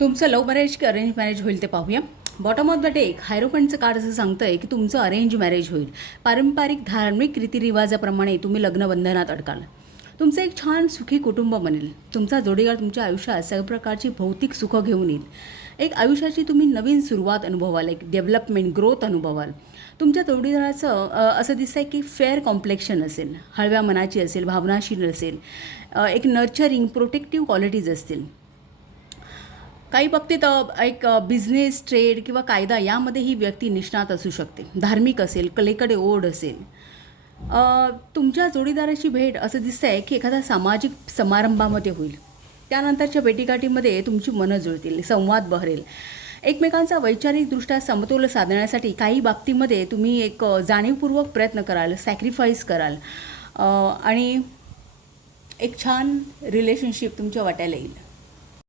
तुमचं love marriage की arrange marriage होईल ते पाहूया. बॉटम ऑफ द डे हायरोफंटचं कार्ड असं सांगतं आहे की तुमचं अरेंज मॅरेज होईल. पारंपरिक धार्मिक रीतिरिवाजाप्रमाणे तुम्ही लग्नबंधनात अडकाल. तुमचं एक छान सुखी कुटुंब बनेल. तुमचा जोडीदार तुमच्या आयुष्यात सगळ्या प्रकारची भौतिक सुखं घेऊन येईल. एक आयुष्याची तुम्ही नवीन सुरुवात अनुभवाल, एक डेव्हलपमेंट ग्रोथ अनुभवाल. तुमच्या जोडीदाराचं असं दिसतं आहे की फेअर कॉम्प्लेक्शन असेल, हळव्या मनाची असेल, भावनाशील असेल, एक नर्चरिंग प्रोटेक्टिव्ह क्वालिटीज असतील. काही बाबतीत एक बिझनेस, ट्रेड किंवा कायदा यामध्ये ही व्यक्ती निष्णात असू शकते. धार्मिक असेल, कलेकडे ओढ असेल. तुमच्या जोडीदाराची भेट असं दिसतं आहे की एखाद्या सामाजिक समारंभामध्ये होईल. त्यानंतरच्या भेटीगाठीमध्ये तुमची मनं जुळतील, संवाद बहरेल. एकमेकांचा वैचारिकदृष्ट्या समतोल साधण्यासाठी काही बाबतीमध्ये तुम्ही एक जाणीवपूर्वक प्रयत्न कराल, सॅक्रिफाईस कराल आणि एक छान रिलेशनशिप तुमच्या वाट्याला येईल.